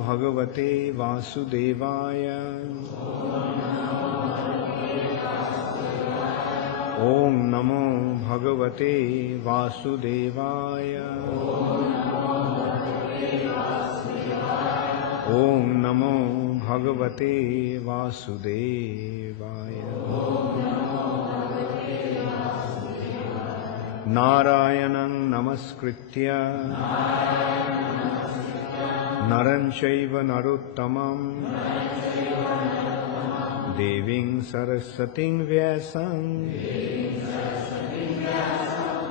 Bhagavate Vasudevaya. Om Namo Bhagavate Vasudevaya. Om Namo Bhagavate Vasudevaya. Narayanam Namaskritya Naran Chaiva Narottamam Deving Sarasating Vyasam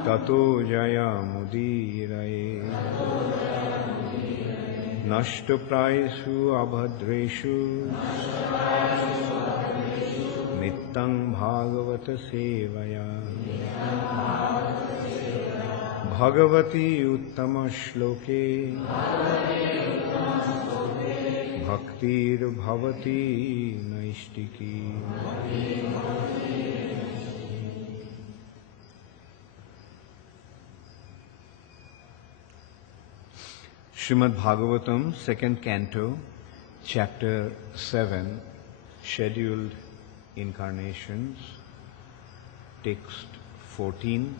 Tato Jaya Mudiraye Nashto Prayesu Abhadreshu Nittang Bhagavata Sevaya Bhagavati Uttama Shloke Bhaktir Bhavati Naistiki. Srimad Bhagavatam, 2nd Canto, Chapter 7, Scheduled Incarnations, Text 14.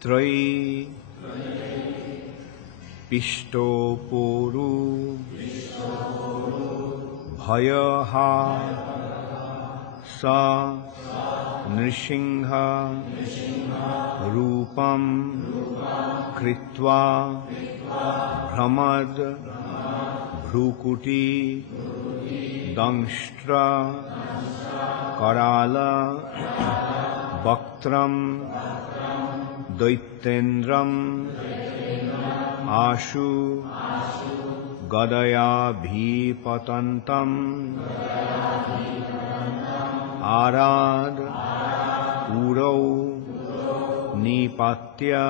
Trai Pishto Poru Bhayaha Sa Nrishingha Rupam Kritva Brahmad Bhrukuti Dangshtra Karala Bhaktram Daitendram Ashu Gadaya Bhipatantam Arad Urau Nipatya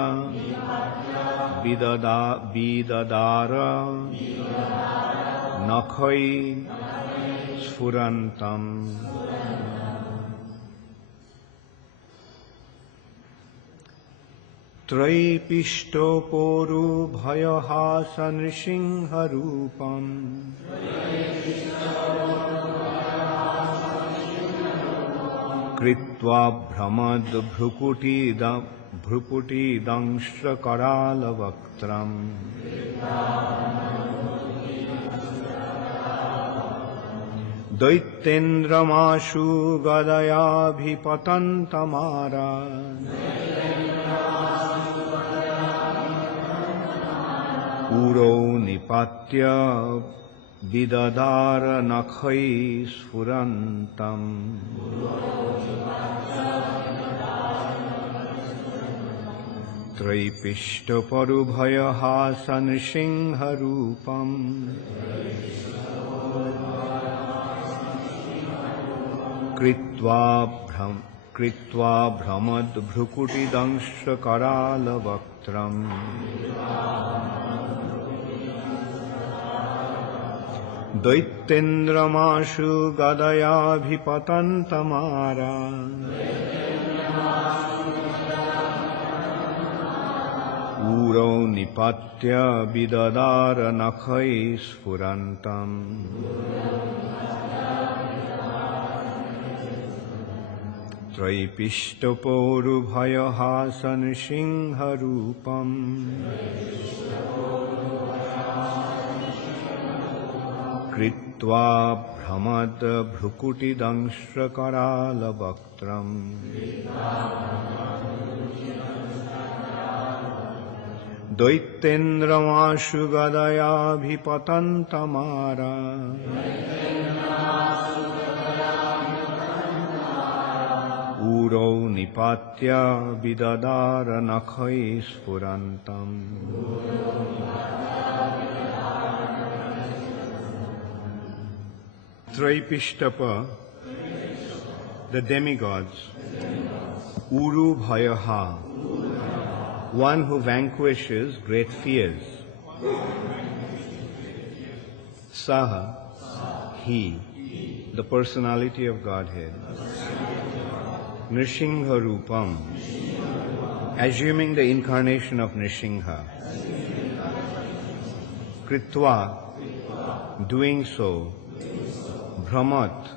Bidadara Nakhai Sfurantam. Traipishto Poru Bhayahasa Nrishingha Rupam Kritva Brahmad Bhruputi Dangshra Karala Vaktram Daitendramashu Gadaya Bhipatantamara Uro Nipatya Bidadara Nakhai Sfurantam. Traipishta Parubhaya Hasa Nrishingha Rupam Kritva Brahmad Bhrukuti Dangshra Karala Vaktram Daitendramashu Gadaya Bhipatantamara Uro Nipatya Bidadara Nakhai Sfurantam. Traipishtoporu Bhayahasa Nrishingha Rupam Kritva Brahmad Bhrukuti Dangshra Karala Bhaktram Daitendramashu Gadaya Bhipatantamara Uro Nipatya Bidadara Nakhai Sfurantam. Traipishtapa, the demigods, Uru Bhayaha, one who vanquishes great fears. Saha, he, the personality of Godhead. Nrishingha Rupam, assuming the incarnation of Nrishingha. Kritva, doing so, Bhramat,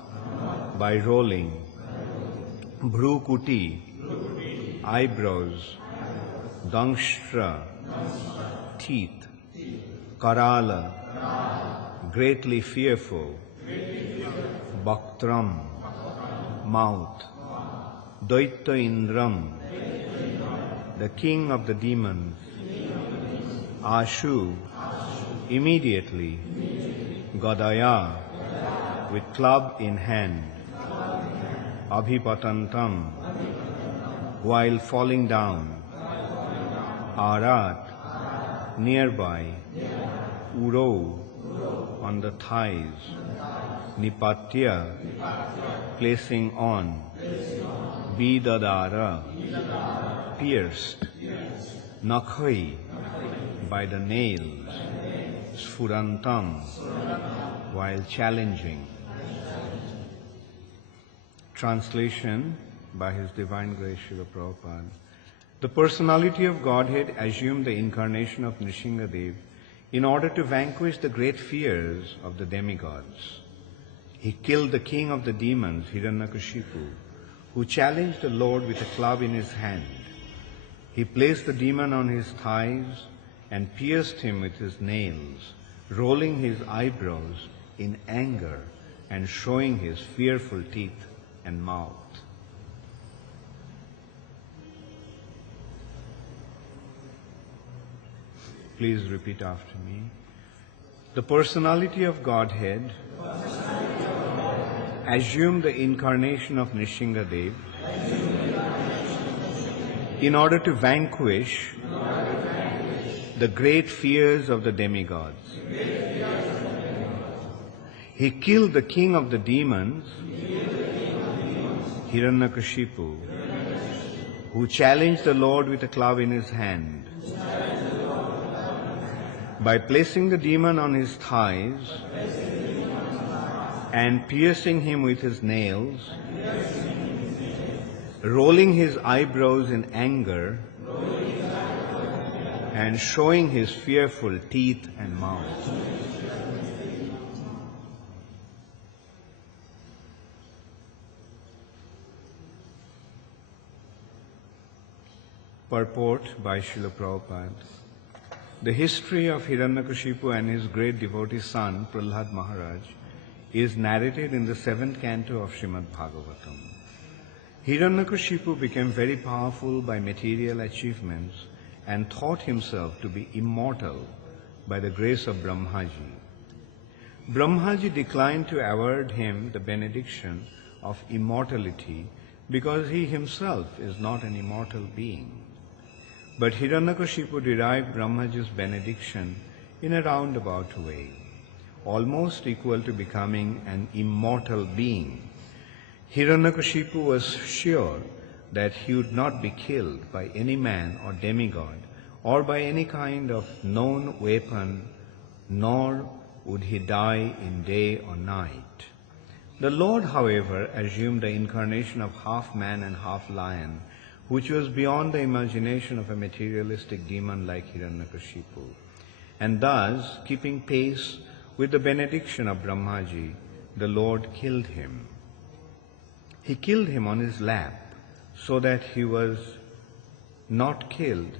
by rolling, Bhrukuti, eyebrows, Dangshtra, teeth, Karala, greatly fearful, Bhaktram, mouth, Daitya Indram, the king of the demons, Ashu, immediately, Gadaya, with club in hand, Abhipatantam, while falling down, Arat, nearby, Uro, on the thighs, Nipatya, placing on, Bidadara, pierced, Nakhai, by the nails, Sfurantam, while challenging. Translation by His Divine Grace Srila Prabhupada. The personality of Godhead assumed the incarnation of Nrsimhadev in order to vanquish the great fears of the demigods. He killed the king of the demons, Hiranyakashipu, who challenged the Lord with a club in his hand. He placed the demon on his thighs and pierced him with his nails, rolling his eyebrows in anger and showing his fearful teeth and mouth. Please repeat after me. The personality of Godhead assumed the incarnation of Nrsimhadev in order to vanquish the great fears of the demigods. He killed the king of the demons, Hiranyakashipu, who challenged the Lord with a club in his hand. By placing the demon on his thighs and piercing him with his nails, rolling his eyebrows in anger, and showing his fearful teeth and mouth. Purport by Srila Prabhupada. The history of Hiranyakashipu and his great devotee son, Prahlad Maharaj, is narrated in the 7th canto of Srimad Bhagavatam. Hiranyakashipu became very powerful by material achievements and thought himself to be immortal by the grace of Brahmaji. Brahmaji declined to award him the benediction of immortality because he himself is not an immortal being. But Hiranyakashipu derived Brahmaji's benediction in a roundabout way, almost equal to becoming an immortal being. Hiranyakashipu was sure that he would not be killed by any man or demigod or by any kind of known weapon, nor would he die in day or night. The Lord, however, assumed the incarnation of half man and half lion, which was beyond the imagination of a materialistic demon like Hiranyakashipu, and thus, keeping pace with the benediction of Brahmaji, the Lord killed him. He killed him on his lap, so that he was killed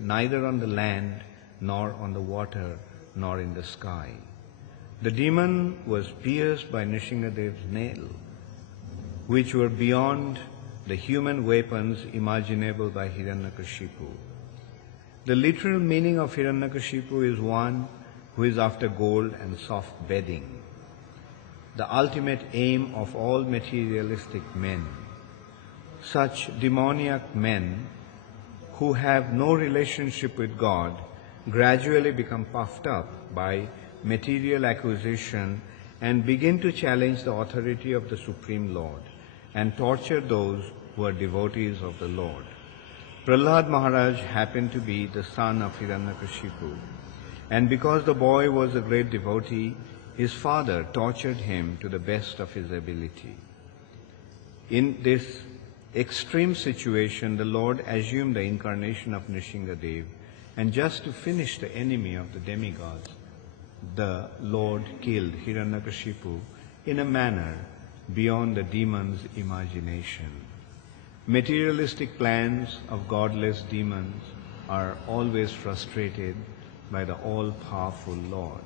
neither on the land, nor on the water, nor in the sky. The demon was pierced by Nrsimhadev's nail, which were beyond the human weapons imaginable by Hiranyakashipu. The literal meaning of Hiranyakashipu is one who is after gold and soft bedding, the ultimate aim of all materialistic men. Such demoniac men who have no relationship with God gradually become puffed up by material acquisition and begin to challenge the authority of the Supreme Lord and torture those who are devotees of the Lord. Prahlad Maharaj happened to be the son of Hiranyakashipu, and because the boy was a great devotee, his father tortured him to the best of his ability. In this extreme situation, the Lord assumed the incarnation of Nrsimhadev And just to finish the enemy of the demigods, the Lord killed Hiranyakashipu in a manner beyond the demon's imagination. Materialistic plans of godless demons are always frustrated by the all-powerful Lord.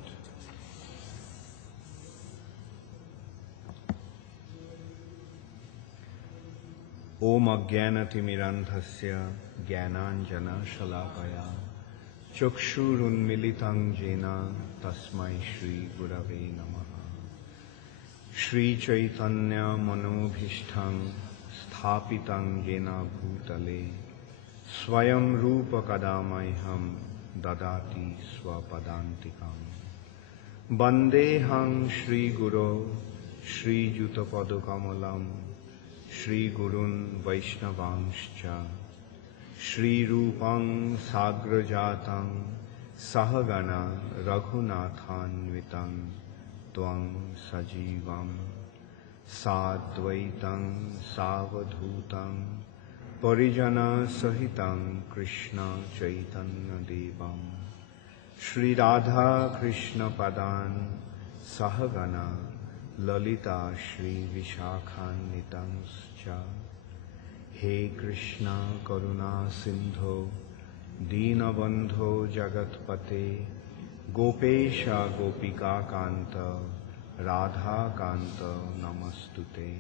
Om Ajnanatimirandhasya Jnananjana Shalakaya Chakshurunmilitang Jena Tasmai Shri Gurave Namaha. Shri Chaitanya Manobhishthang Sthapitang Jena Bhutale Swayam Rupa Kadamaiham Dadati Swapadantikam. Bandehang Shri Guru Shri Jutapadukamalam Shri Gurun Vaishnavangscha Shri Rupang Sagrajatang Sahagana Raghunathanvitam Twang Sajivam Sadvaitam Savadhutam Parijana Sahitam Krishna Chaitanya Devam Shri Radha Krishna Padan Sahagana Lalita Shri Vishakhanitanscha. He Krishna Karuna Sindho Deenabandho Jagatpate Gopesha Gopika Kanta Radha Kanta Namastute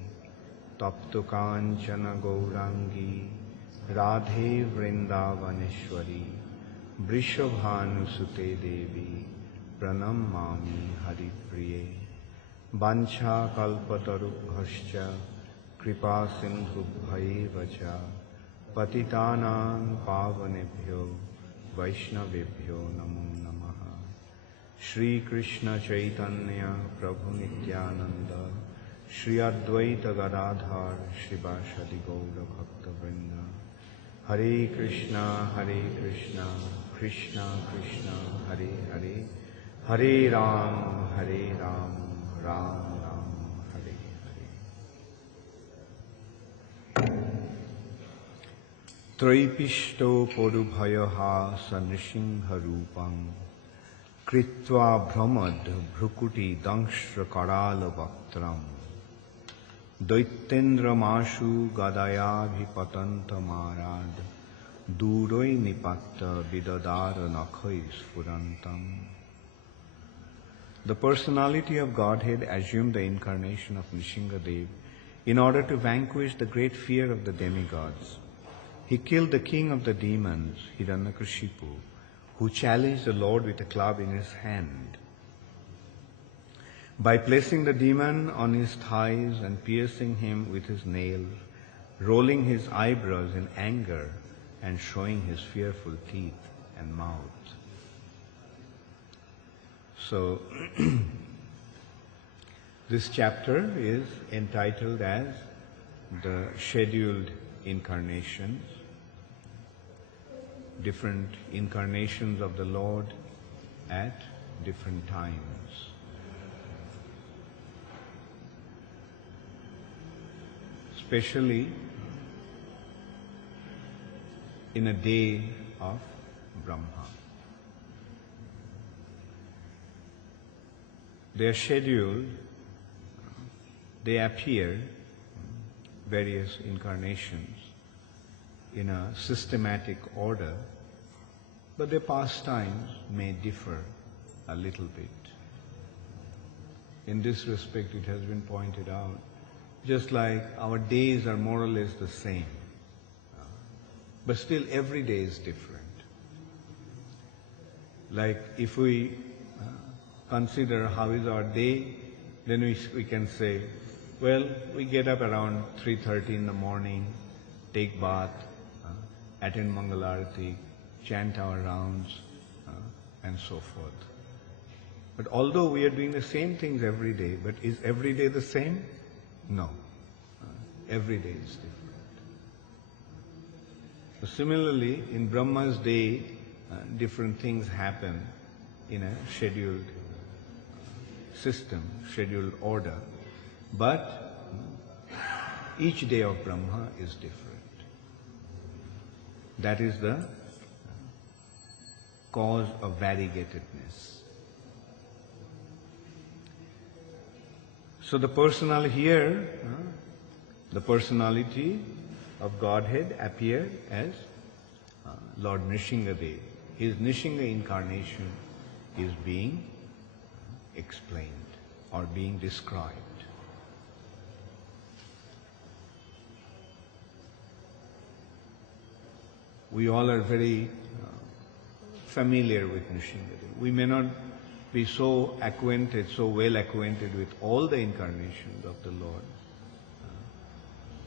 Taptu Kanchana Gaurangi Radhe Vrindavaneshwari Vrishabhanusute Devi Pranamami Haripriye Bancha Kalpatarubhascha Kripa Sindhubhaiva cha Patitanang Pavanebhyo Vaishnavebhyo Namo Namaha. Shri Krishna Chaitanya Prabhu Nityananda Shri Advaita Gadadhar Shivashadi Gaura Bhakta Vrinda. Hare Krishna Krishna Krishna Hare Hare Hare Ram Ram Traipishto Porubhayaha Sanrishinha Rupam Kritva Brahmad Bhrukuti Dangshra Karala Vaktram Daitendra Mashu Gadayabhipatanta Marad Duroi Nipatta Vidadara Nakhais Furantam. The personality of Godhead assumed the incarnation of Nrsingadev in order to vanquish the great fear of the demigods. He killed the king of the demons, Hiranyakashipu, who challenged the Lord with a club in his hand. By placing the demon on his thighs and piercing him with his nails, rolling his eyebrows in anger and showing his fearful teeth and mouth. So, this chapter is entitled as the scheduled incarnations, different incarnations of the Lord at different times. Especially in a day of Brahma. They are scheduled, they appear, various incarnations, in a systematic order, but their pastimes may differ a little bit. In this respect, it has been pointed out, just like our days are more or less the same, but still every day is different. Like if we consider how is our day, then we can say, well, we get up around 3:30 in the morning, take bath, attend Mangalarati, chant our rounds, and so forth. But although we are doing the same things every day, but is every day the same? No. Every day is different. So similarly, in Brahma's day, different things happen in a scheduled system, scheduled order. But each day of Brahma is different. That is the cause of variegatedness. So the personality of Godhead appeared as Lord Nrsingadev. His Nrsinga incarnation is being explained or being described. We all are very familiar with Nrsingadev. We may not be so well acquainted with all the incarnations of the Lord.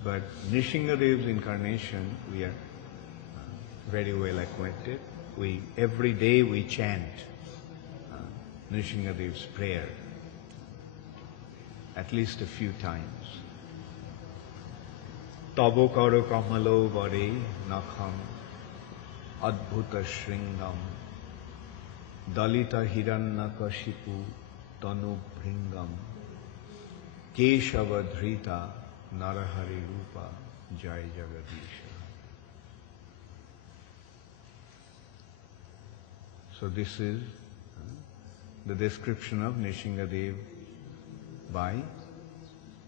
But Nrsingadev's incarnation, we are very well acquainted. Every day we chant Nrsingadev's prayer at least a few times. Tabo karo kamalo vare nakham adbhuta shringam dalita hiranyakashipu tanu bhringam keshava dhrita narahari rupa jai jagadisha. So this is the description of Nrsingadev by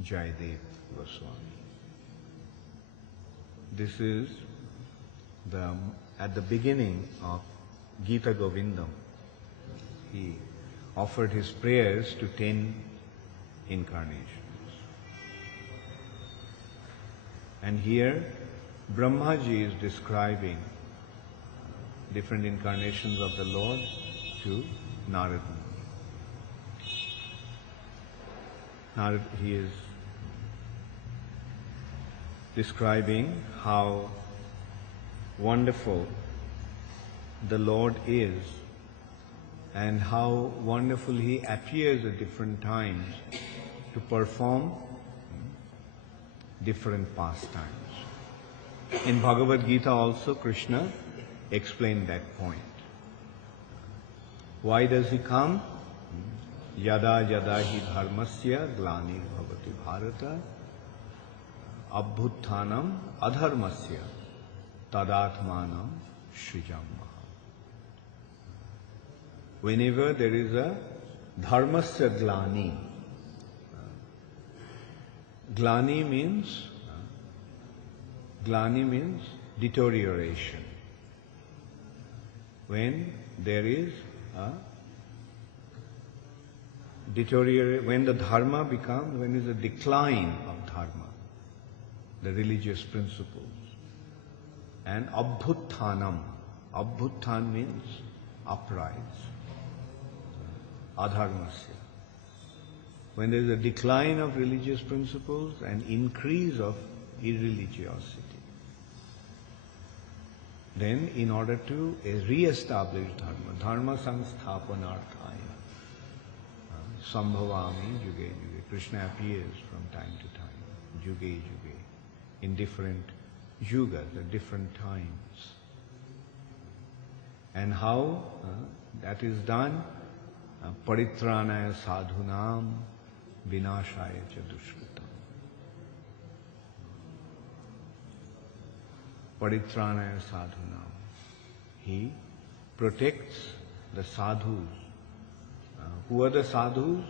Jayadev Goswami. This is at the beginning of Gita Govindam. He offered his prayers to 10 incarnations. And here Brahmaji is describing different incarnations of the Lord to Narad Muni. He is describing how wonderful the Lord is and how wonderful He appears at different times to perform different pastimes. In Bhagavad Gita also Krishna explained that point. Why does He come? Yada yada hi dharmasya glani bhavati bharata abhuttanam adharmasya tadatmanam shrijam. Whenever there is a dharmasya glani, glani means deterioration. When there is a when the dharma becomes, when there is a decline of dharma, the religious principles, and abhuttanam, abhuttan means uprise, adharmasya. When there is a decline of religious principles and increase of irreligiosity, then in order to re-establish dharma samsthapanarthaya, sambhavami yuge yuge, Krishna appears from time to time, yuge yuge, in different yugas, at different times. And how that is done? Paritranaya sadhunam vinashaya cha dushkritam. Paritranaya sadhunam. He protects the sadhus. Who are the sadhus?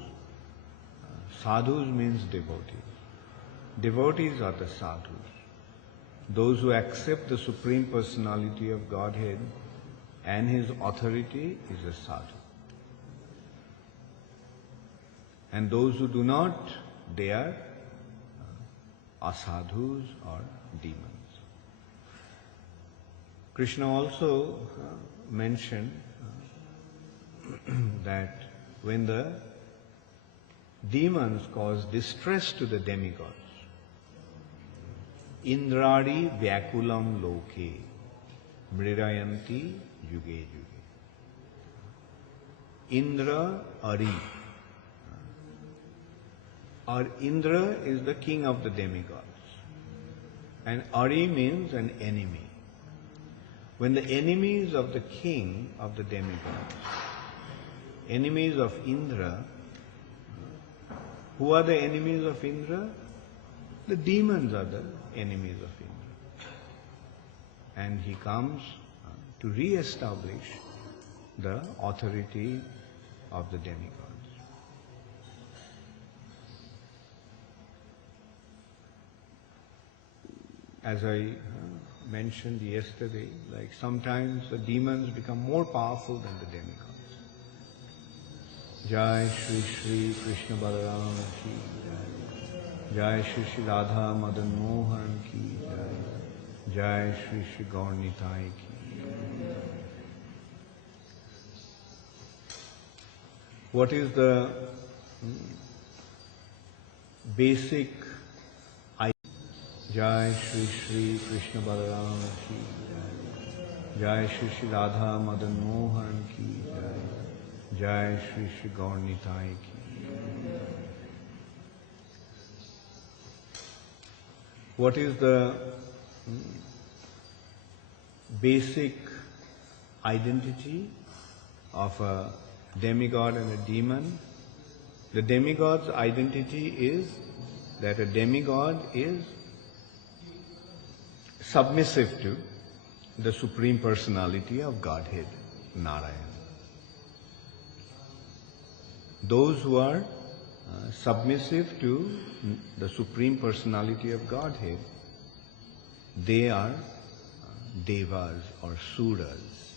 Sadhus means devotees. Devotees are the sadhus. Those who accept the Supreme Personality of Godhead and His authority is a sadhu. And those who do not, they are asadhus or demons. Krishna also mentioned that when the demons cause distress to the demigods, Indradi Vyakulam Loke Mrirayanti Yuge Yuge. Indra Ari. Or Indra is the king of the demigods. And Ari means an enemy. When the enemies of the king of the demigods, enemies of Indra, who are the enemies of Indra? The demons are the enemies of Indra. And he comes to re-establish the authority of the demigods. As I mentioned yesterday, like sometimes the demons become more powerful than the demigods. Jai Shri Shri Krishna Balaram ki Jai. Jai Shri Shri Radha Madan Mohan ki Jai. Jai Shri Shri Gaur Nitai ki. What is the basic idea? Jai Shri Shri Krishna Balaram ki Jai. Jai Shri Shri Radha Madan Mohan ki Jai. Jai Shri Shri Gaur Nitai ki. What is the basic identity of a demigod and a demon? The demigod's identity is that a demigod is submissive to the Supreme Personality of Godhead, Narayan. Those who are submissive to the Supreme Personality of Godhead, they are devas or suras.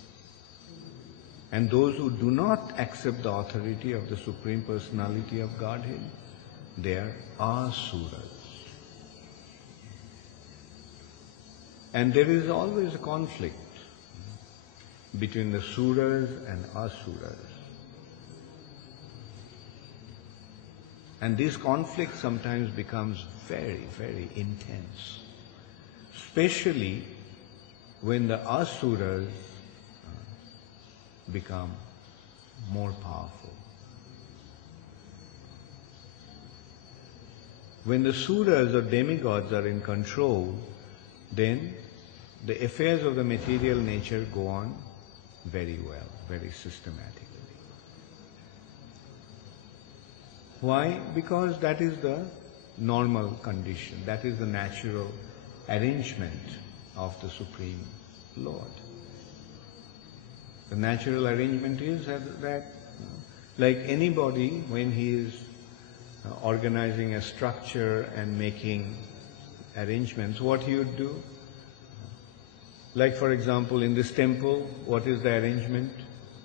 And those who do not accept the authority of the Supreme Personality of Godhead, they are asuras. And there is always a conflict between the suras and asuras. And this conflict sometimes becomes very, very intense, especially when the asuras become more powerful. When the suras or demigods are in control, then the affairs of the material nature go on very well, very systematically. Why? Because that is the normal condition, that is the natural arrangement of the Supreme Lord. The natural arrangement is that like anybody, when he is organizing a structure and making arrangements, what he would do? Like for example, in this temple, what is the arrangement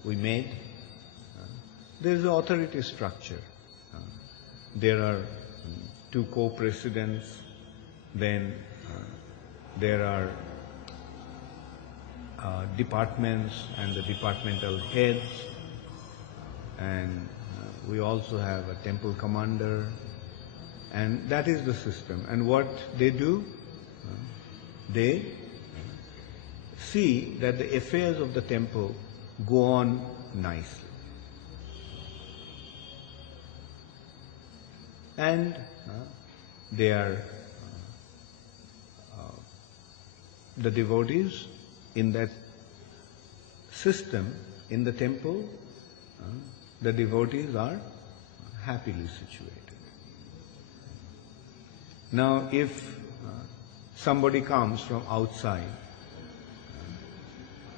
we made? There is an authority structure. There are two co-presidents, then there are departments and the departmental heads, and we also have a temple commander, and that is the system. And what they do, they see that the affairs of the temple go on nicely. And they are the devotees in that system, in the temple, the devotees are happily situated. Now, if somebody comes from outside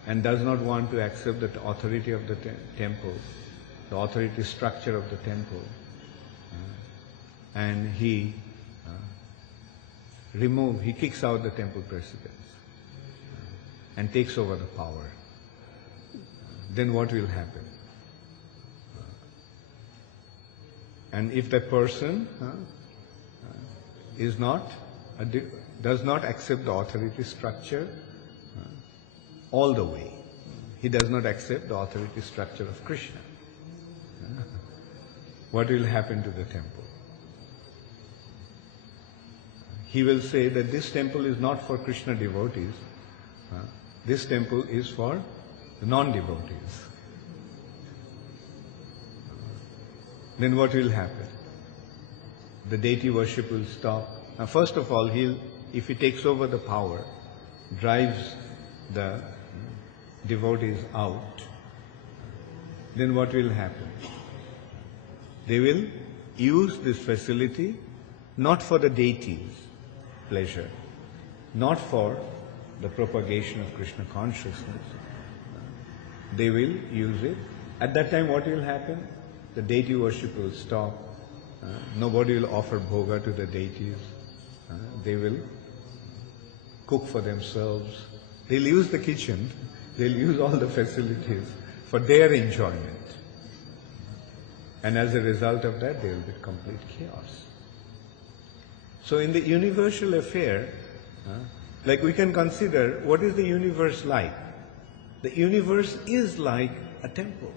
and does not want to accept the authority of the temple, the authority structure of the temple, and he kicks out the temple presidents and takes over the power, then what will happen? And if that person does not accept the authority structure all the way, he does not accept the authority structure of Krishna, what will happen to the temple? He will say that this temple is not for Krishna devotees, this temple is for the non-devotees. Then what will happen? The deity worship will stop. Now, first of all, if he takes over the power, drives the devotees out, then what will happen? They will use this facility not for the deities' pleasure, not for the propagation of Krishna consciousness, they will use it. At that time what will happen? The deity worship will stop. Nobody will offer bhoga to the deities. They will cook for themselves. They'll use the kitchen. They'll use all the facilities for their enjoyment. And as a result of that, there will be complete chaos. So in the universal affair, like we can consider, what is the universe like? The universe is like a temple.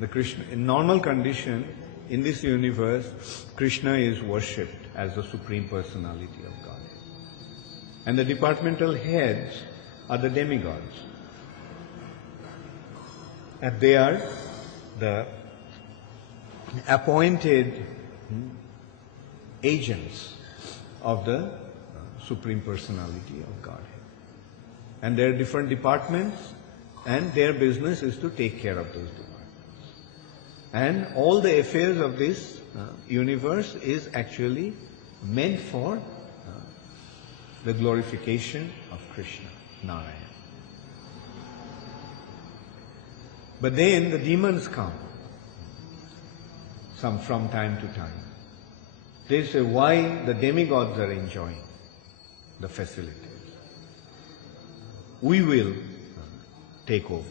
The Krishna, in normal condition, in this universe, Krishna is worshipped as the Supreme Personality of God. And the departmental heads are the demigods. And they are the appointed agents of the Supreme Personality of Godhead. And there are different departments, and their business is to take care of those departments. And all the affairs of this universe is actually meant for the glorification of Krishna, Narayana. But then the demons come, some from time to time. They say, why the demigods are enjoying the facilities? We will take over.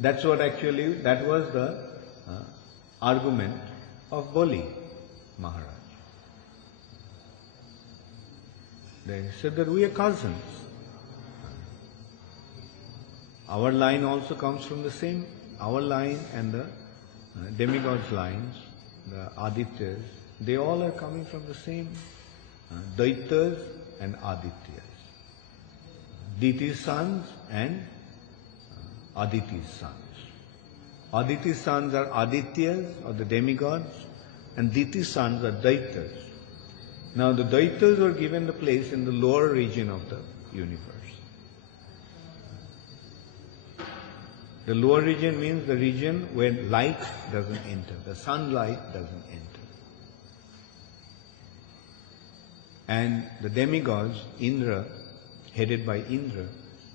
That was the argument of Bali Maharaj. They said that we are cousins. Our line also comes from the same, our line and the demigods' lines, the Adityas, they all are coming from the same Daityas and Adityas. Diti's sons and Aditi's sons. Aditi's sons are Adityas or the demigods, and Diti's sons are Daityas. Now the Daityas were given the place in the lower region of the universe. The lower region means the region where light doesn't enter, the sunlight doesn't enter. And the demigods, Indra, headed by Indra,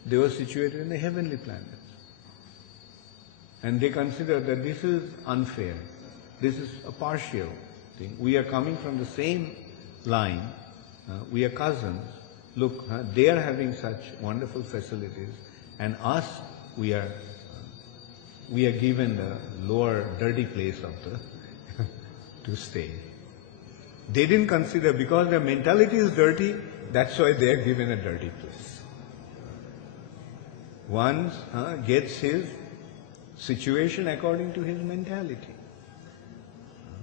they were situated in the heavenly planets. And they considered that this is unfair, this is a partial thing. We are coming from the same line, we are cousins. Look, they are having such wonderful facilities, and us, we are given the lower dirty place of the to stay. They didn't consider, because their mentality is dirty, that's why they are given a dirty place. One gets his situation according to his mentality.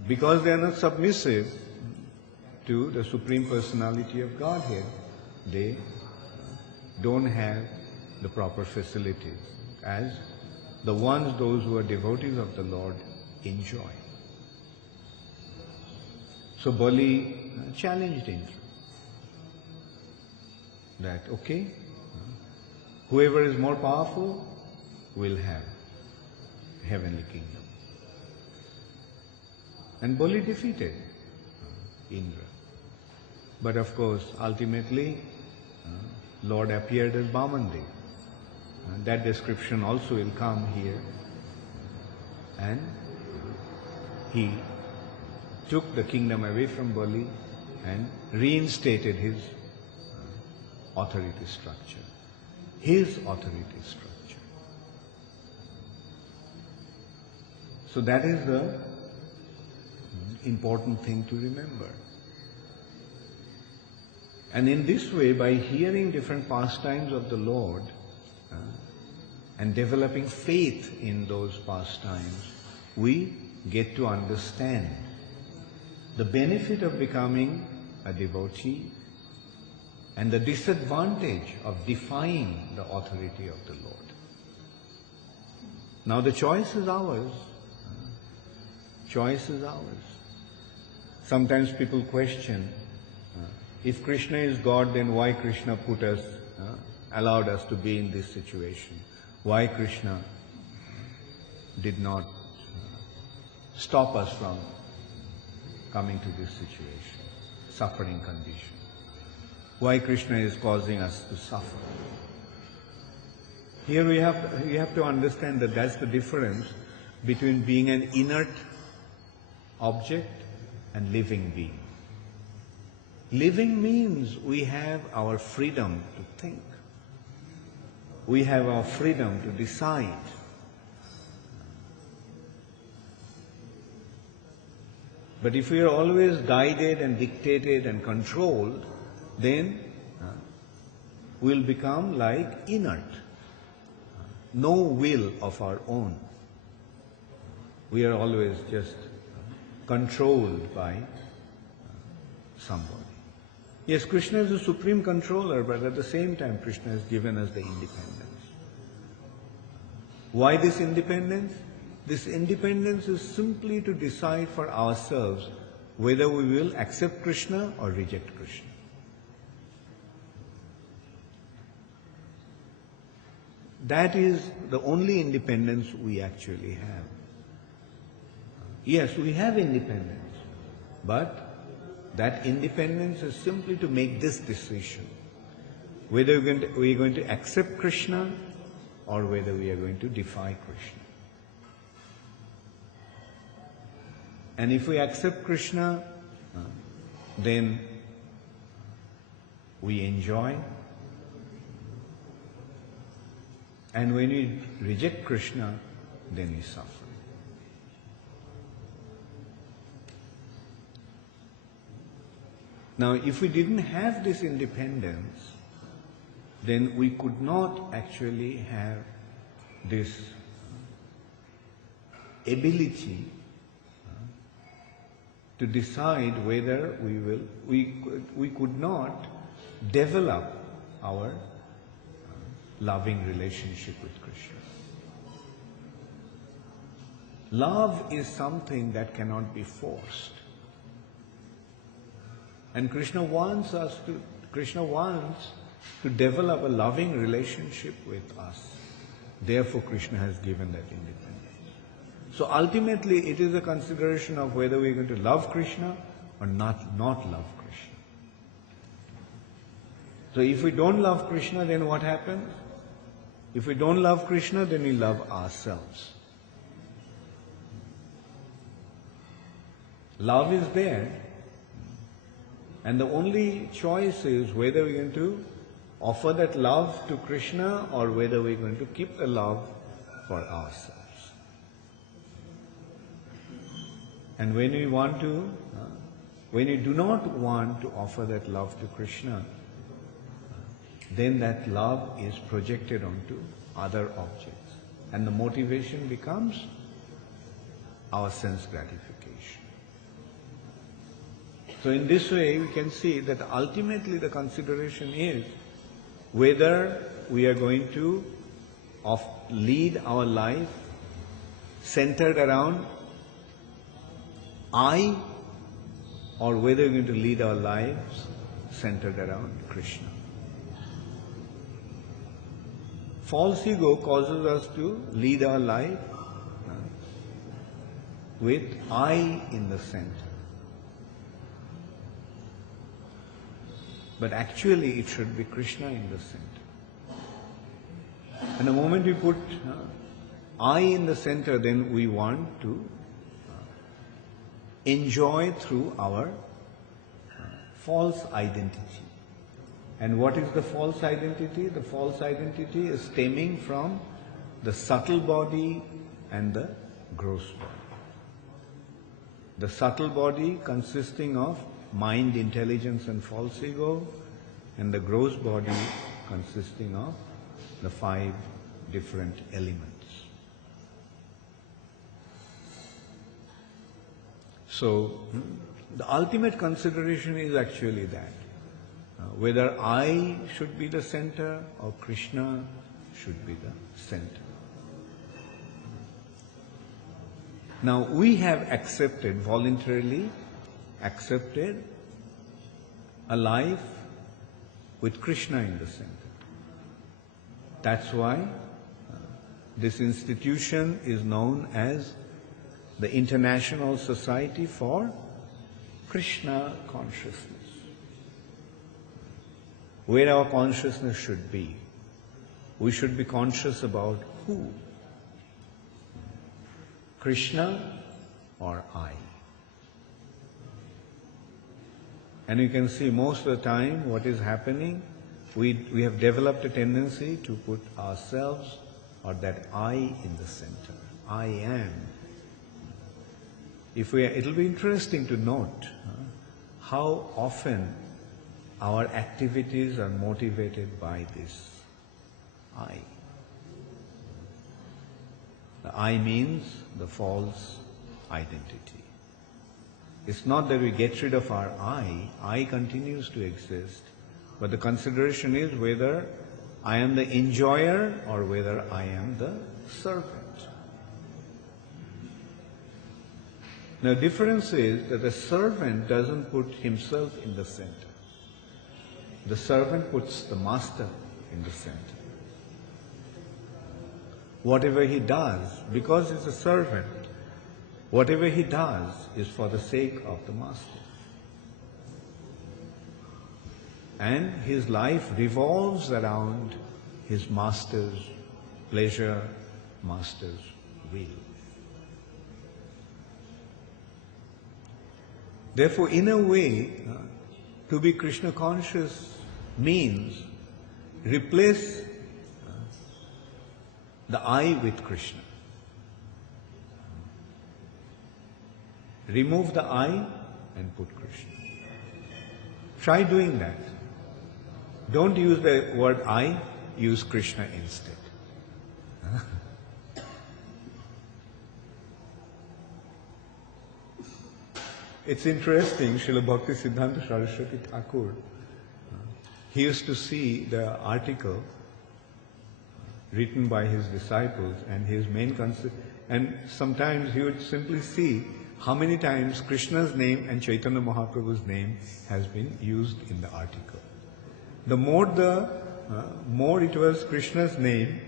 Because they are not submissive to the Supreme Personality of Godhead, they don't have the proper facilities as those who are devotees of the Lord enjoy. So Bali challenged Indra that, okay, whoever is more powerful will have heavenly kingdom. And Bali defeated Indra. But of course, ultimately, Lord appeared as Vamandev. That description also will come here. And he took the kingdom away from Bali and reinstated his authority structure. His authority structure. So that is the important thing to remember. And in this way, by hearing different pastimes of the Lord and developing faith in those pastimes, we get to understand the benefit of becoming a devotee and the disadvantage of defying the authority of the Lord. Now the choice is ours. Choice is ours. Sometimes people question, if Krishna is God, then why Krishna allowed us to be in this situation? Why Krishna did not stop us from coming to this situation, suffering condition? Why Krishna is causing us to suffer? Here we have to understand that that's the difference between being an inert object and living being. Living means we have our freedom to think. We have our freedom to decide. But if we are always guided and dictated and controlled, then we'll become like inert. No will of our own. We are always just controlled by somebody. Yes, Krishna is the supreme controller, but at the same time Krishna has given us the independence. Why this independence? This independence is simply to decide for ourselves whether we will accept Krishna or reject Krishna. That is the only independence we actually have. Yes, we have independence, but that independence is simply to make this decision, whether we are going to accept Krishna or whether we are going to defy Krishna. And if we accept Krishna, then we enjoy. And when we reject Krishna, then we suffer. Now, if we didn't have this independence, then we could not actually have this ability to decide whether we could not develop our loving relationship with Krishna. Love is something that cannot be forced. And Krishna wants to develop a loving relationship with us. Therefore, Krishna has given that independence. So ultimately, it is a consideration of whether we are going to love Krishna or not love Krishna. So if we don't love Krishna, then what happens? If we don't love Krishna, then we love ourselves. Love is there, and the only choice is whether we're going to offer that love to Krishna or whether we're going to keep the love for ourselves. And when we do not want to offer that love to Krishna, then that love is projected onto other objects. And the motivation becomes our sense gratification. So in this way, we can see that ultimately the consideration is whether we are going to lead our life centered around I, or whether we're going to lead our lives centered around Krishna. False ego causes us to lead our life with I in the center. But actually it should be Krishna in the center. And the moment we put I in the center, then we want to enjoy through our false identity. And what is the false identity? The false identity is stemming from the subtle body and the gross body. The subtle body consisting of mind, intelligence and false ego, and the gross body consisting of the 5 different elements. So, the ultimate consideration is actually that. Whether I should be the center or Krishna should be the center. Now, we have voluntarily accepted a life with Krishna in the center. That's why this institution is known as the International Society for Krishna Consciousness, where our consciousness should be. we should be conscious about who? Krishna or I? And you can see most of the time what is happening, we have developed a tendency to put ourselves or that I in the center. I am. It'll be interesting to note how often our activities are motivated by this I. The I means the false identity. It's not that we get rid of our I continues to exist, but the consideration is whether I am the enjoyer or whether I am the servant. Now, the difference is that the servant doesn't put himself in the center. The servant puts the master in the center. Whatever he does, because he's a servant, whatever he does is for the sake of the master. And his life revolves around his master's pleasure, master's will. Therefore, in a way, to be Krishna conscious means replace the I with Krishna. Remove the I and put Krishna. Try doing that. Don't use the word I, use Krishna instead. It's interesting, Srila Bhakti Siddhanta Saraswati Thakur, he used to see the article written by his disciples and his main concern, and sometimes he would simply see how many times Krishna's name and Chaitanya Mahaprabhu's name has been used in the article. The more it was Krishna's name,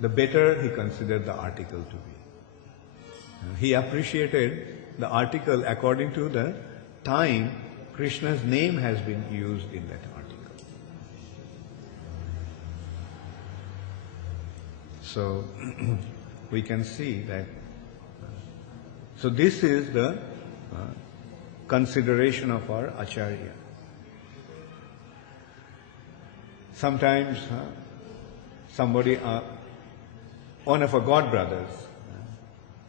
the better he considered the article to be. He appreciated the article according to the time Krishna's name has been used in that article. So we can see that. So this is the consideration of our Acharya. Sometimes somebody, one of our god brothers,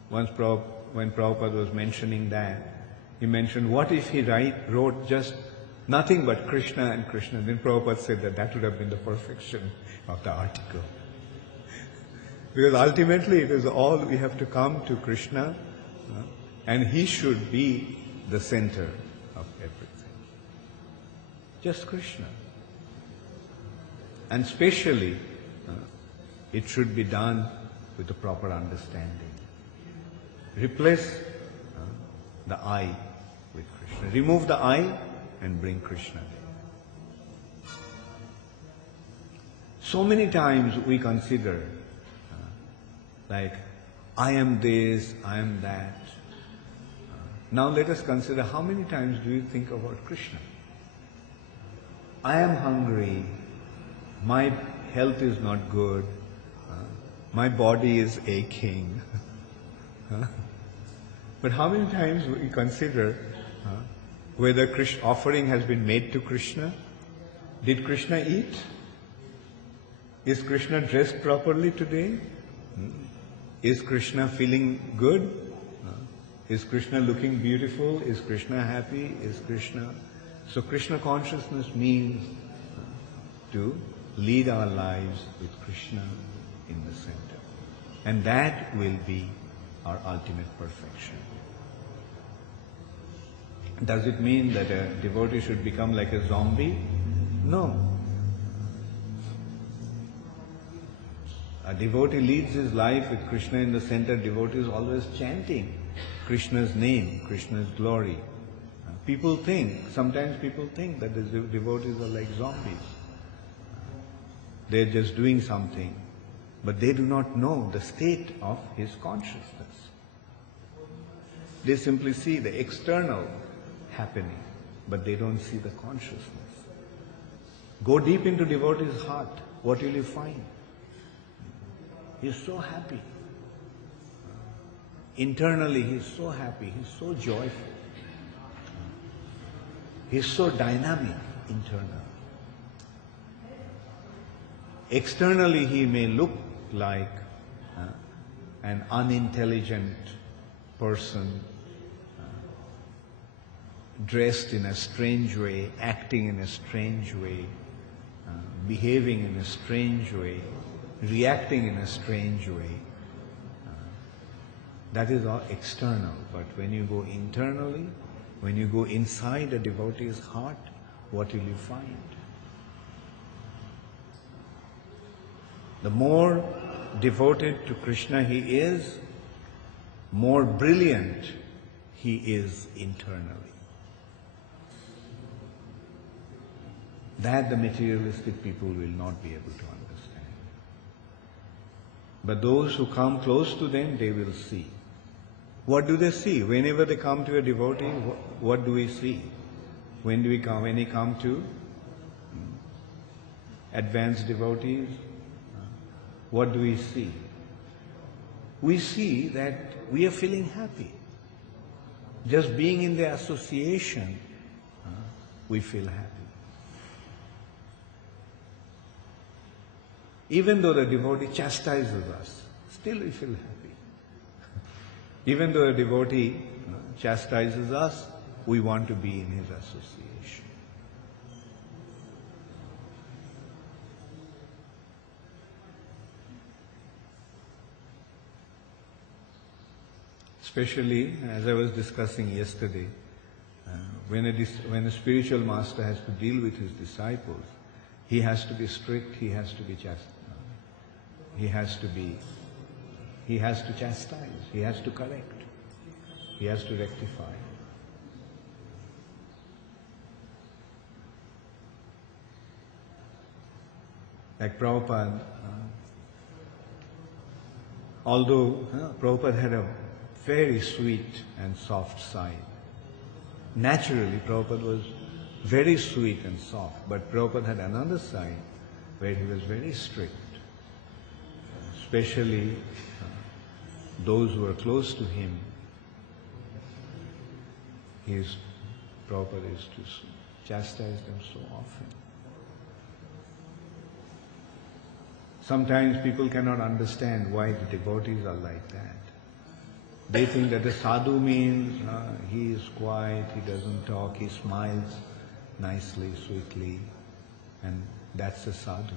once when Prabhupada was mentioning that, he mentioned, what if he wrote just nothing but Krishna and Krishna? Then Prabhupada said that would have been the perfection of the article. Because ultimately it is all we have to come to Krishna, and he should be the center of everything. Just Krishna. And especially, it should be done with the proper understanding. Replace the I with Krishna. Remove the I and bring Krishna there. So many times we consider like, I am this, I am that. Now let us consider how many times do you think about Krishna? I am hungry, my health is not good, my body is aching. But how many times we consider whether Krishna offering has been made to Krishna? Did Krishna eat? Is Krishna dressed properly today? Is Krishna feeling good? Is Krishna looking beautiful? Is Krishna happy? Is Krishna... So Krishna consciousness means to lead our lives with Krishna in the center. And that will be our ultimate perfection. Does it mean that a devotee should become like a zombie? No. A devotee leads his life with Krishna in the center. Devotee is always chanting Krishna's name, Krishna's glory. Sometimes people think that the devotees are like zombies. They're just doing something, but they do not know the state of his consciousness. They simply see the external happening, but they don't see the consciousness. Go deep into devotee's heart. what will you find? He's so happy. Internally, he's so happy, he's so joyful. He's so dynamic internally. Externally, he may look like an unintelligent person, dressed in a strange way, acting in a strange way, behaving in a strange way, reacting in a strange way. That is all external. But when you go internally, when you go inside a devotee's heart, what will you find? The more devoted to Krishna he is, more brilliant he is internally. That the materialistic people will not be able to understand. But those who come close to them, they will see. What do they see? Whenever they come to a devotee, what do we see? When we come to advanced devotees, what do we see? We see that we are feeling happy. Just being in the association, we feel happy. Even though the devotee chastises us, still we feel happy. Even though a devotee chastises us, we want to be in his association. Especially, as I was discussing yesterday, when a spiritual master has to deal with his disciples, he has to be strict, he has to be he has to chastise, he has to correct, he has to rectify. Like Prabhupada, although Prabhupada had a very sweet and soft side, naturally Prabhupada was very sweet and soft, but Prabhupada had another side where he was very strict, especially those who were close to him. Prabhupada is to chastise them so often. Sometimes people cannot understand why the devotees are like that. They think that the sadhu means he is quiet, he doesn't talk, he smiles nicely, sweetly, and that's a sadhu.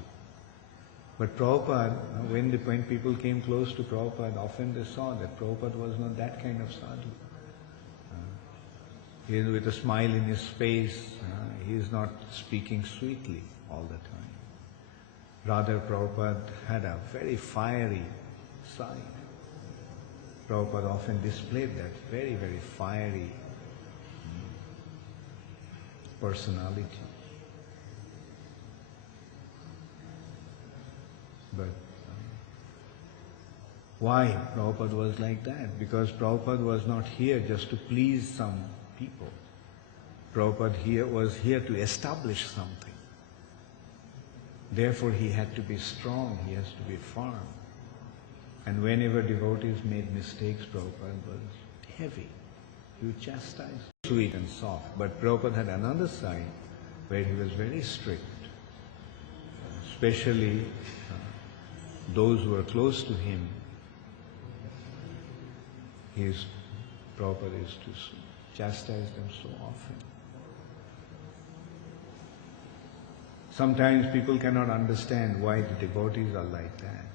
But Prabhupada, when people came close to Prabhupada, often they saw that Prabhupada was not that kind of sadhu. He is with a smile in his face, he is not speaking sweetly all the time. Rather, Prabhupada had a very fiery side. Prabhupada often displayed that very, very fiery personality. But why Prabhupada was like that? Because Prabhupada was not here just to please some people. Prabhupada was here to establish something. Therefore he had to be strong, he has to be firm. And whenever devotees made mistakes, Prabhupada was heavy. He would chastise, sweet and soft. But Prabhupada had another side where he was very strict, especially those who were close to him. Prabhupada is to chastise them so often. Sometimes people cannot understand why the devotees are like that.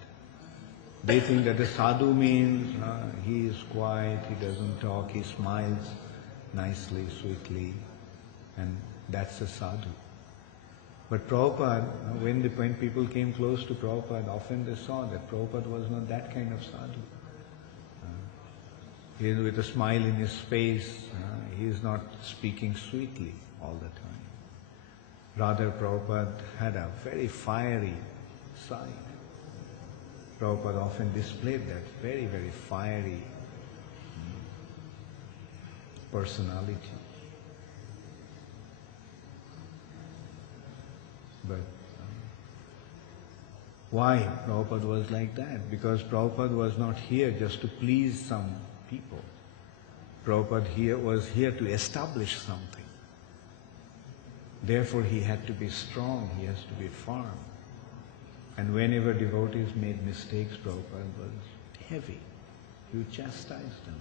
They think that the sadhu means he is quiet, he doesn't talk, he smiles nicely, sweetly, and that's a sadhu. But Prabhupada, when people came close to Prabhupada, often they saw that Prabhupada was not that kind of sadhu. He is with a smile in his face, he is not speaking sweetly all the time. Rather, Prabhupada had a very fiery side. Prabhupada often displayed that very, very fiery personality. But Why Prabhupada was like that? Because Prabhupada was not here just to please some people. Prabhupada was here to establish something. Therefore he had to be strong, he has to be firm. And whenever devotees made mistakes, Prabhupada was heavy. He would chastise them.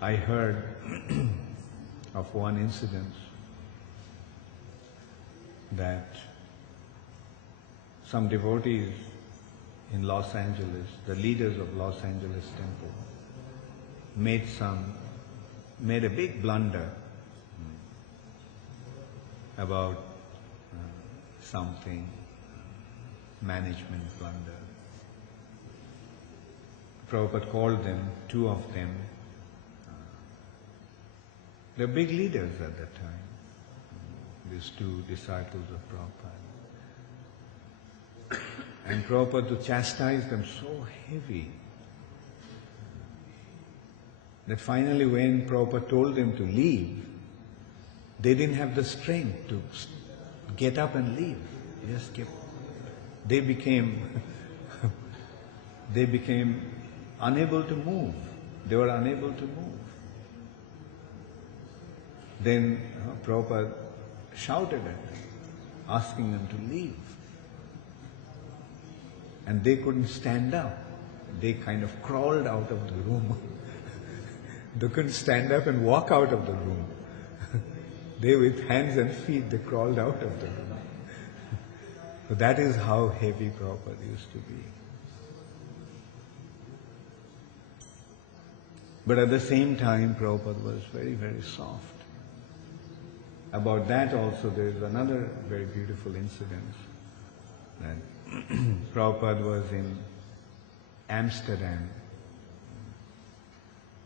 I heard of one incident that some devotees in Los Angeles, the leaders of Los Angeles temple, made a big blunder about something, management blunder. Prabhupada called them, two of them. They're big leaders at that time, these two disciples of Prabhupada. And Prabhupada to chastise them so heavy that finally when Prabhupada told them to leave, they didn't have the strength to get up and leave. They became unable to move. They were unable to move. Then Prabhupada shouted at them, asking them to leave. And they couldn't stand up. They kind of crawled out of the room. They couldn't stand up and walk out of the room. They, with hands and feet, they crawled out of the room. So that is how heavy Prabhupada used to be. But at the same time, Prabhupada was very, very soft. About that also there is another very beautiful incident. That Prabhupada was in Amsterdam,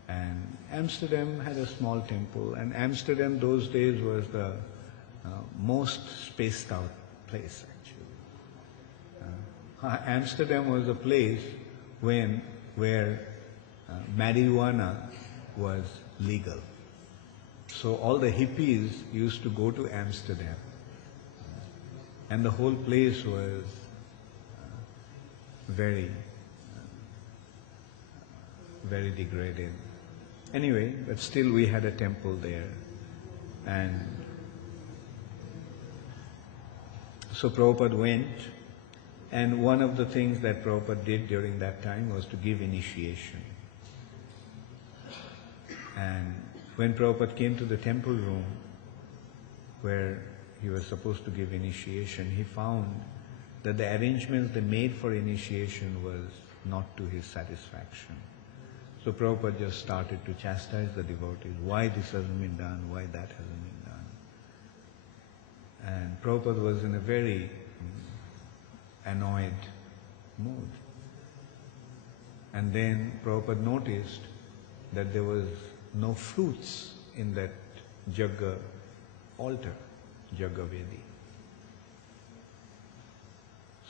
and Amsterdam had a small temple, and Amsterdam those days was the most spaced out place actually. Amsterdam was a place where marijuana was legal. So all the hippies used to go to Amsterdam, and the whole place was very degraded. Anyway, but still we had a temple there. And so Prabhupada went, and one of the things that Prabhupada did during that time was to give initiation. And when Prabhupada came to the temple room where he was supposed to give initiation, he found that the arrangements they made for initiation was not to his satisfaction. So Prabhupada just started to chastise the devotees, why this hasn't been done, why that hasn't been done. And Prabhupada was in a very annoyed mood. And then Prabhupada noticed that there was no fruits in that Jagga altar, Jagga Vedi.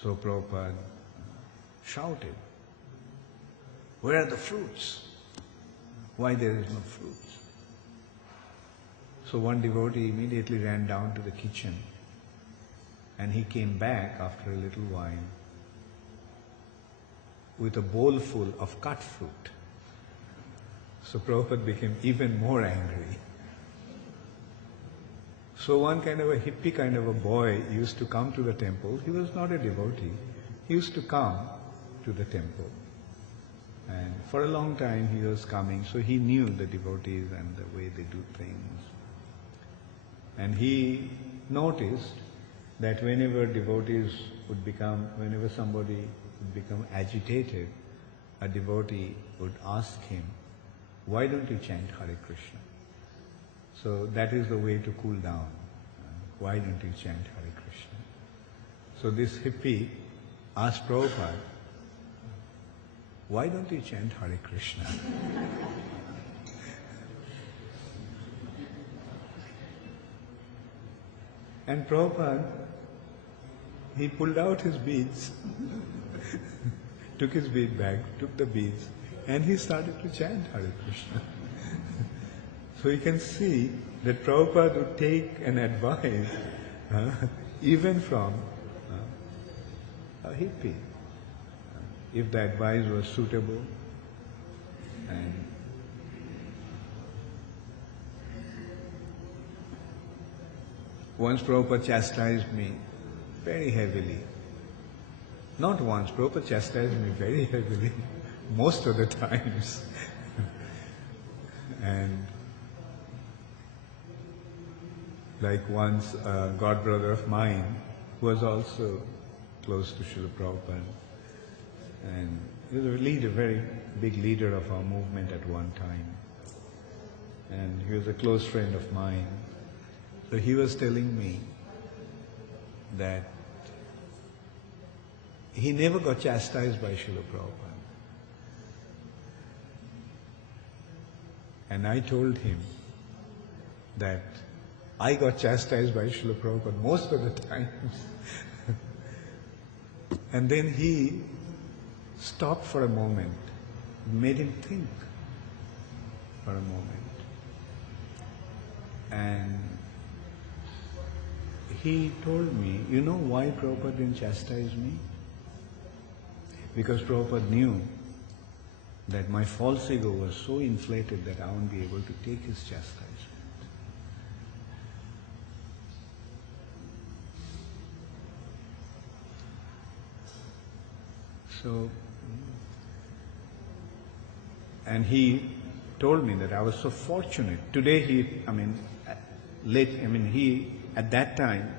So Prabhupada shouted, "Where are the fruits? Why there is no fruits?" So one devotee immediately ran down to the kitchen, and he came back after a little while with a bowl full of cut fruit. So Prabhupada became even more angry. So one kind of a hippie kind of a boy used to come to the temple. He was not a devotee. He used to come to the temple. And for a long time he was coming, so he knew the devotees and the way they do things. And he noticed that whenever somebody would become agitated, a devotee would ask him, "Why don't you chant Hare Krishna?" So that is the way to cool down. Why don't you chant Hare Krishna? So this hippie asked Prabhupada, "Why don't you chant Hare Krishna?" And Prabhupada, he pulled out his beads, took his bead bag, took the beads, and he started to chant Hare Krishna. So you can see that Prabhupada would take an advice even from a hippie, if the advice was suitable. And once Prabhupada chastised me very heavily. Not once, Prabhupada chastised me very heavily, most of the times. And like once a god brother of mine, who was also close to Srila Prabhupada, and he was a leader, very big leader of our movement at one time. And he was a close friend of mine. So he was telling me that he never got chastised by Srila Prabhupada. And I told him that I got chastised by Srila Prabhupada most of the times. And then he stopped for a moment, made him think for a moment. And he told me, you know why Prabhupada didn't chastise me? Because Prabhupada knew that my false ego was so inflated that I won't be able to take his chastisement. So, and he told me that I was so fortunate. Today at that time,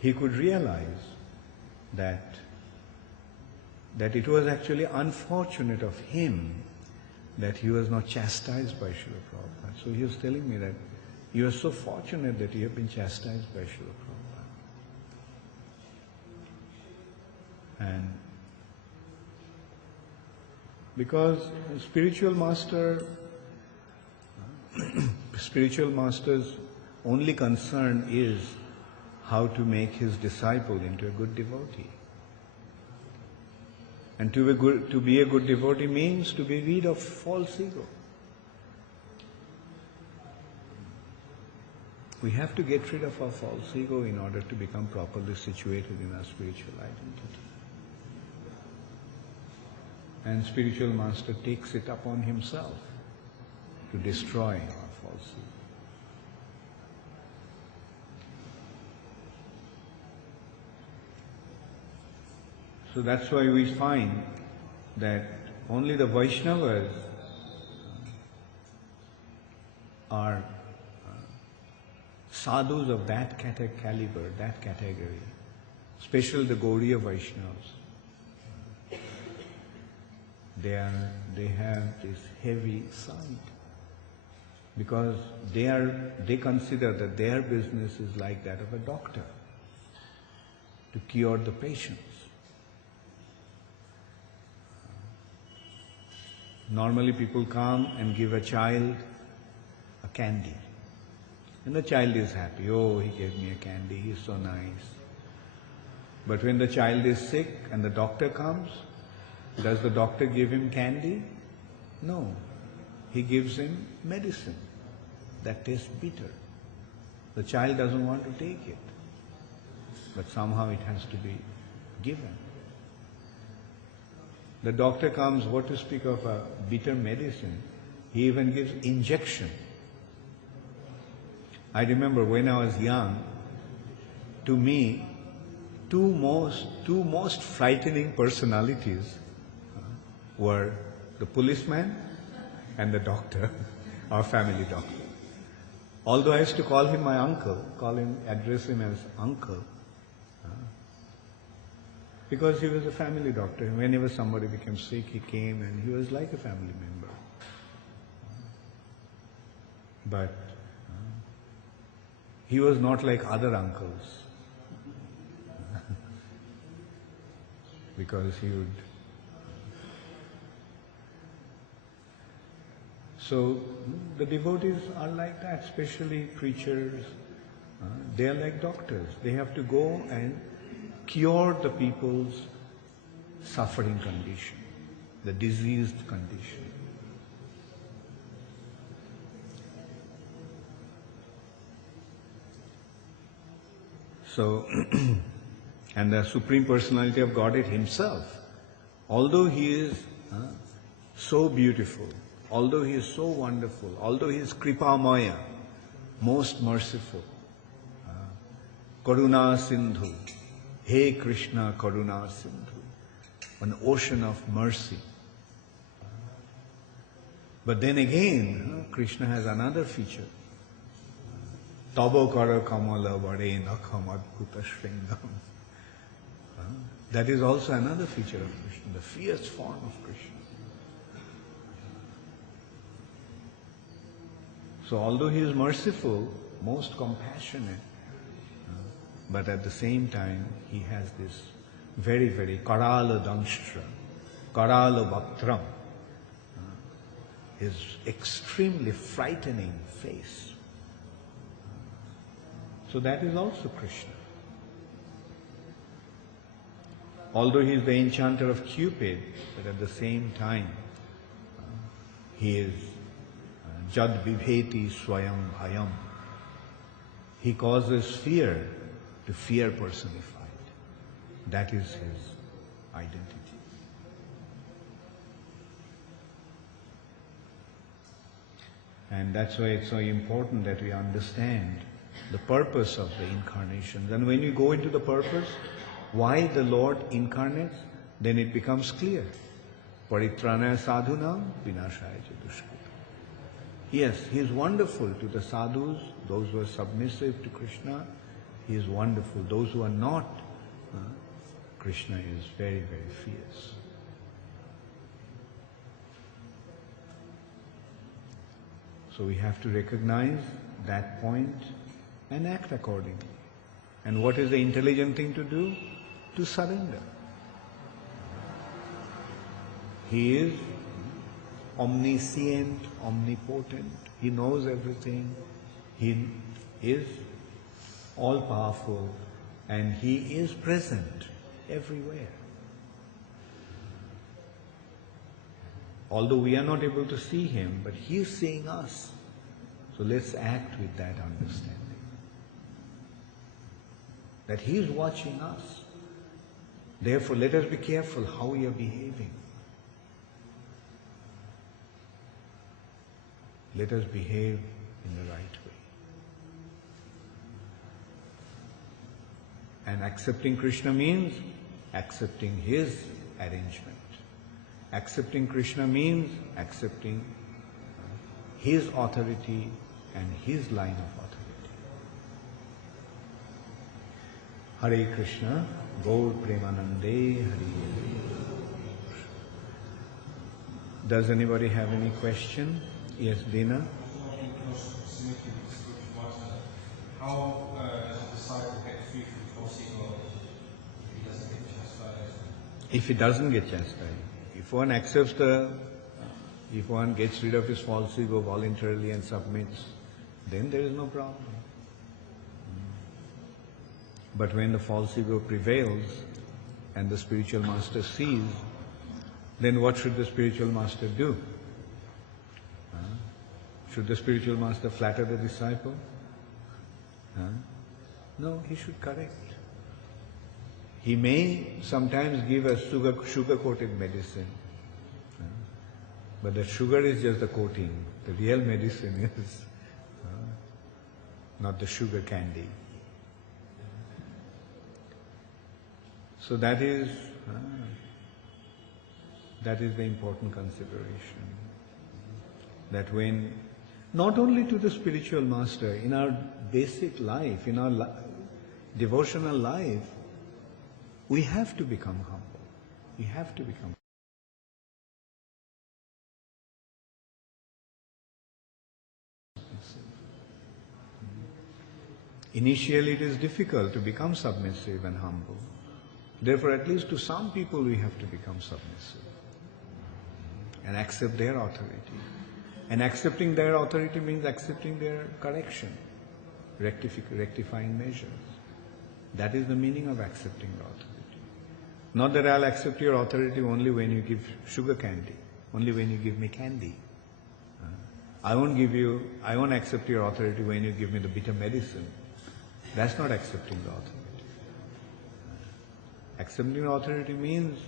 he could realize that it was actually unfortunate of him that he was not chastised by Srila Prabhupada. So he was telling me that you are so fortunate that you have been chastised by Srila Prabhupada. And because spiritual master's only concern is how to make his disciple into a good devotee. And to be a good devotee means to be rid of false ego. We have to get rid of our false ego in order to become properly situated in our spiritual identity. And spiritual master takes it upon himself to destroy our false ego. So that's why we find that only the Vaishnavas are sadhus of that caliber, that category, especially the Gaudiya Vaishnavas. They have this heavy side because they consider that their business is like that of a doctor, to cure the patients. Normally people come and give a child a candy. And the child is happy. Oh, he gave me a candy, he's so nice. But when the child is sick and the doctor comes, does the doctor give him candy? No. He gives him medicine that tastes bitter. The child doesn't want to take it. But somehow it has to be given. The doctor comes, what to speak of a bitter medicine, he even gives injection. I remember when I was young, to me, two most frightening personalities were the policeman and the doctor, our family doctor. Although I used to call him my uncle, address him as uncle, because he was a family doctor. Whenever somebody became sick, he came and he was like a family member. But he was not like other uncles, because he would. So the devotees are like that, especially preachers. They are like doctors. They have to go and cure the people's suffering condition, the diseased condition. So, and the Supreme Personality of Godhead Himself, although He is so beautiful, although He is so wonderful, although He is Kripamaya, most merciful, Karuna Sindhu, Hey Krishna Karuna Sindhu, an ocean of mercy. But then again, Krishna has another feature. Tabo kara kamala vade nakham adbhuta shringam. That is also another feature of Krishna, the fierce form of Krishna. So although He is merciful, most compassionate, but at the same time He has this very, very karala danshtra, karala bhaktram, His extremely frightening face. So that is also Krishna. Although He is the enchanter of Cupid, but at the same time He is Jad Vibheti Swayam Bhayam. He causes fear to fear personified. That is His identity. And that's why it's so important that we understand the purpose of the incarnations. And when you go into the purpose, why the Lord incarnates, then it becomes clear. Paritranaya sadhunam vinashaya dushkritam. Yes, He is wonderful to the sadhus, those who are submissive to Krishna. He is wonderful. Those who are not, Krishna is very, very fierce. So we have to recognize that point and act accordingly. And what is the intelligent thing to do? To surrender. He is omniscient, omnipotent. He knows everything. He is all-powerful, and He is present everywhere. Although we are not able to see Him, but He is seeing us. So let's act with that understanding. That He is watching us. Therefore, let us be careful how we are behaving. Let us behave in the right way. And accepting Krishna means accepting His arrangement. Accepting Krishna means accepting His authority and His line of authority. Hare Krishna, Gaur Premanande, Hare. Does anybody have any question? Yes, Dina? How does a disciple get free from false ego if he doesn't get chastised? If he doesn't get chastised, if one accepts if one gets rid of his false ego voluntarily and submits, then there is no problem. But when the false ego prevails and the spiritual master sees, then what should the spiritual master do? Should the spiritual master flatter the disciple? No, he should correct. He may sometimes give a sugar-coated medicine, but the sugar is just the coating. The real medicine is not the sugar candy. So that is the important consideration. That when, not only to the spiritual master, in our basic life, in our devotional life, we have to become humble. We have to become submissive. Initially it is difficult to become submissive and humble. Therefore, at least to some people we have to become submissive and accept their authority. And accepting their authority means accepting their correction, rectifying measures. That is the meaning of accepting the authority. Not that I'll accept your authority only when you give sugar candy, only when you give me candy. I won't accept your authority when you give me the bitter medicine. That's not accepting the authority. Accepting authority means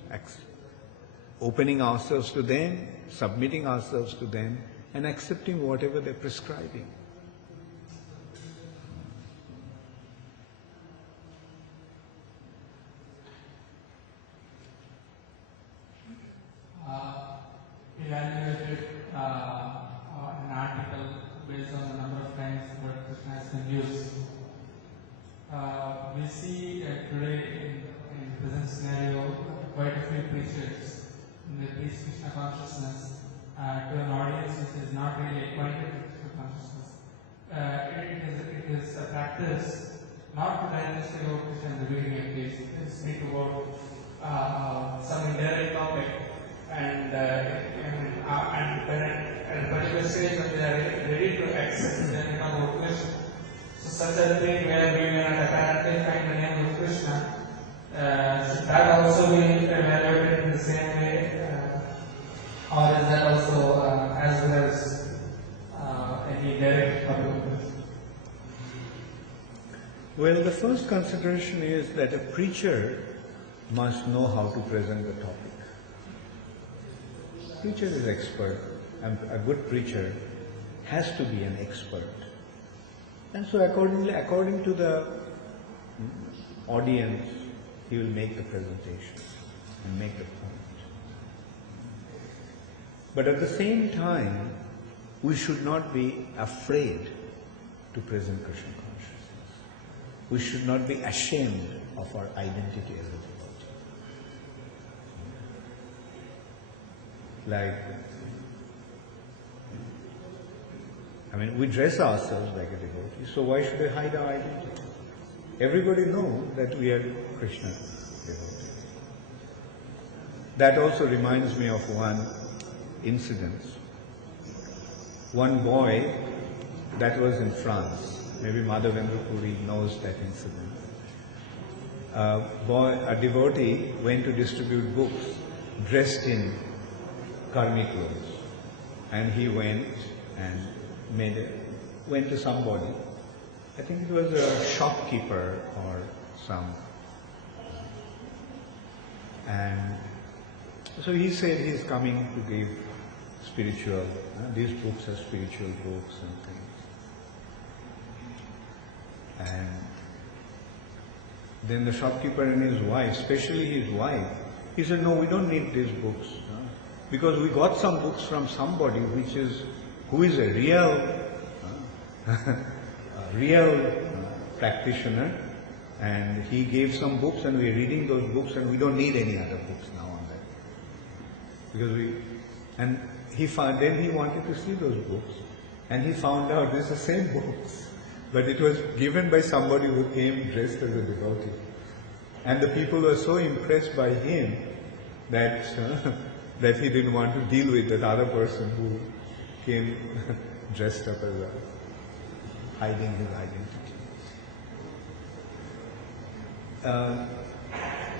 opening ourselves to them, submitting ourselves to them, and accepting whatever they're prescribing. Evaluated an article based on the number of times word Krishna has been used. We see today in the present scenario quite a few preachers they preach Krishna consciousness to an audience which is not really acquainted with Krishna consciousness. It is a practice not to directly go to Krishna in the beginning at least. It is need to go some indirect topic and at a particular stage when they are ready to access then become of Krishna. So such a thing where we may not apparently find the name of Krishna, should that also be evaluated in the same way, or is that also as well as any direct public? Well, the first consideration is that a preacher must know how to present the topic. Preacher is expert, and a good preacher has to be an expert. And so according to the audience, he will make the presentation and make the point. But at the same time, we should not be afraid to present Krishna consciousness. We should not be ashamed of our identity as a devotee. We dress ourselves like a devotee, so why should we hide our identity? Everybody knows that we are Krishna devotees. That also reminds me of one incident. One boy that was in France, maybe Madhavendra Puri knows that incident. A devotee went to distribute books dressed in karmi clothes, and he went and went to somebody. I think it was a shopkeeper or some. And so he said he's coming to give spiritual, these books are spiritual books and things. And then the shopkeeper and his wife, especially his wife, he said, no, we don't need these books. Because we got some books from somebody who is a real practitioner, and he gave some books and we're reading those books and we don't need any other books now on that. Then he wanted to see those books, and he found out it's the same books, but it was given by somebody who came dressed as a devotee. And the people were so impressed by him that that he didn't want to deal with that other person who came dressed up as hiding his identity.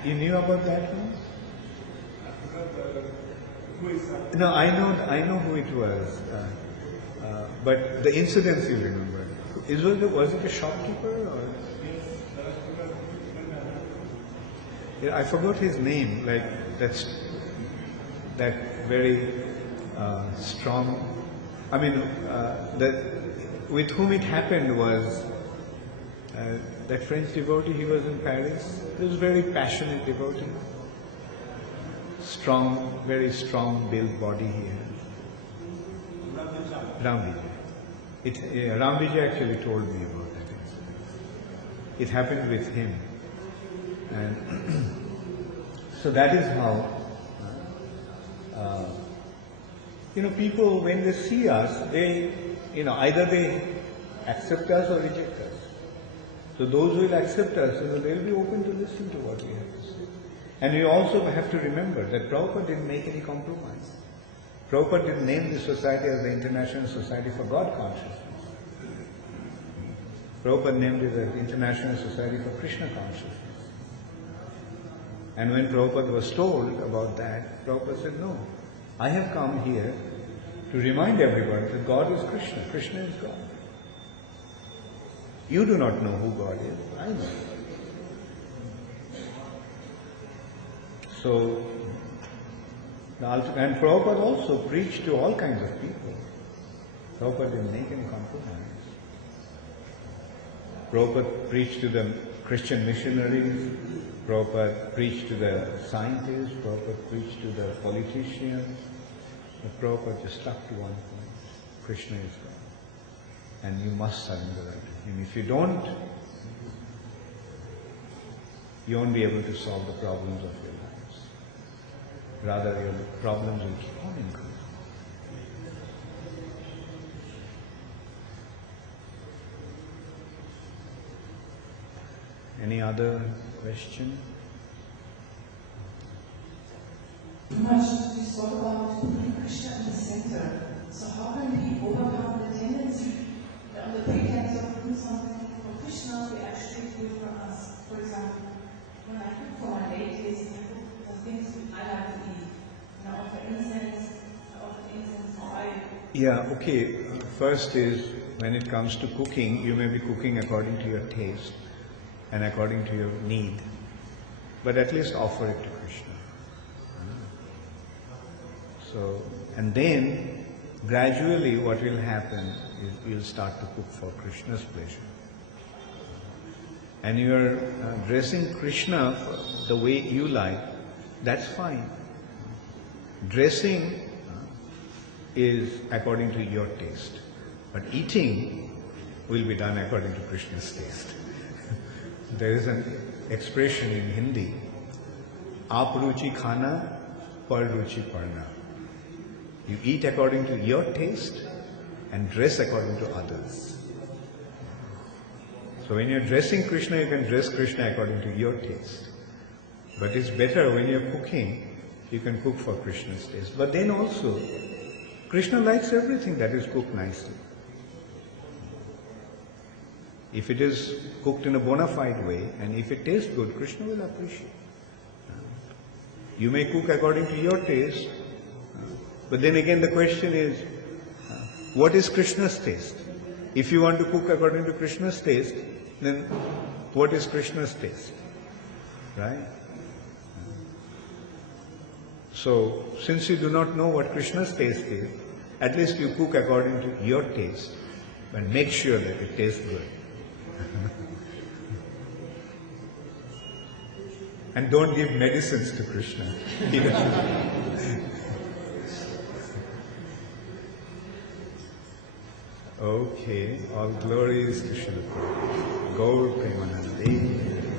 You knew about that one? Who is that? No, I know who it was, but the incidents you remember. Was it a shopkeeper or? Yeah, I forgot his name. That very strong. With whom it happened was that French devotee. He was in Paris. He was a very passionate devotee. Strong, very strong built body he had. Ram Vijay. Ram Vijay actually told me about that incident. It happened with him. And so that is how, people, when they see us, they, either they accept us or reject us. So those who will accept us, they'll be open to listen to what we have to say. And we also have to remember that Prabhupada didn't make any compromise. Prabhupada didn't name this society as the International Society for God Consciousness. Prabhupada named it as the International Society for Krishna Consciousness. And when Prabhupada was told about that, Prabhupada said, no, I have come here to remind everyone that God is Krishna. Krishna is God. You do not know who God is. I know. So, and Prabhupada also preached to all kinds of people. Prabhupada didn't make any compromise. Prabhupada preached to the Christian missionaries, Prabhupada preached to the scientists, Prabhupada preached to the politicians, but Prabhupada just stuck to one point. Krishna is God. And you must surrender that to Him. If you don't, you won't be able to solve the problems of your lives. Rather, your problems will keep on increasing. Any other question? Much you spoke about putting Krishna in the center. So how can we overcome the tendency that on the pretense of doing something for Krishna, we actually do it for us? For example, when I cook for my ladies, I cook the things I like to eat. I offer incense, oil. Yeah, okay. First is, when it comes to cooking, you may be cooking according to your taste and according to your need. But at least offer it to Krishna. So, and then gradually what will happen is you'll start to cook for Krishna's pleasure. And you are dressing Krishna the way you like, that's fine. Dressing is according to your taste. But eating will be done according to Krishna's taste. There is an expression in Hindi, Aap ruchi khana, par ruchi parna. You eat according to your taste and dress according to others. So when you're dressing Krishna, you can dress Krishna according to your taste. But it's better when you're cooking, you can cook for Krishna's taste. But then also, Krishna likes everything that is cooked nicely. If it is cooked in a bona fide way, and if it tastes good, Krishna will appreciate. You may cook according to your taste, but then again the question is, what is Krishna's taste? If you want to cook according to Krishna's taste, then what is Krishna's taste? Right? So, since you do not know what Krishna's taste is, at least you cook according to your taste, and make sure that it tastes good. And don't give medicines to Krishna. Okay, all glory is to Srila Prabhupada. Gaur Premanande.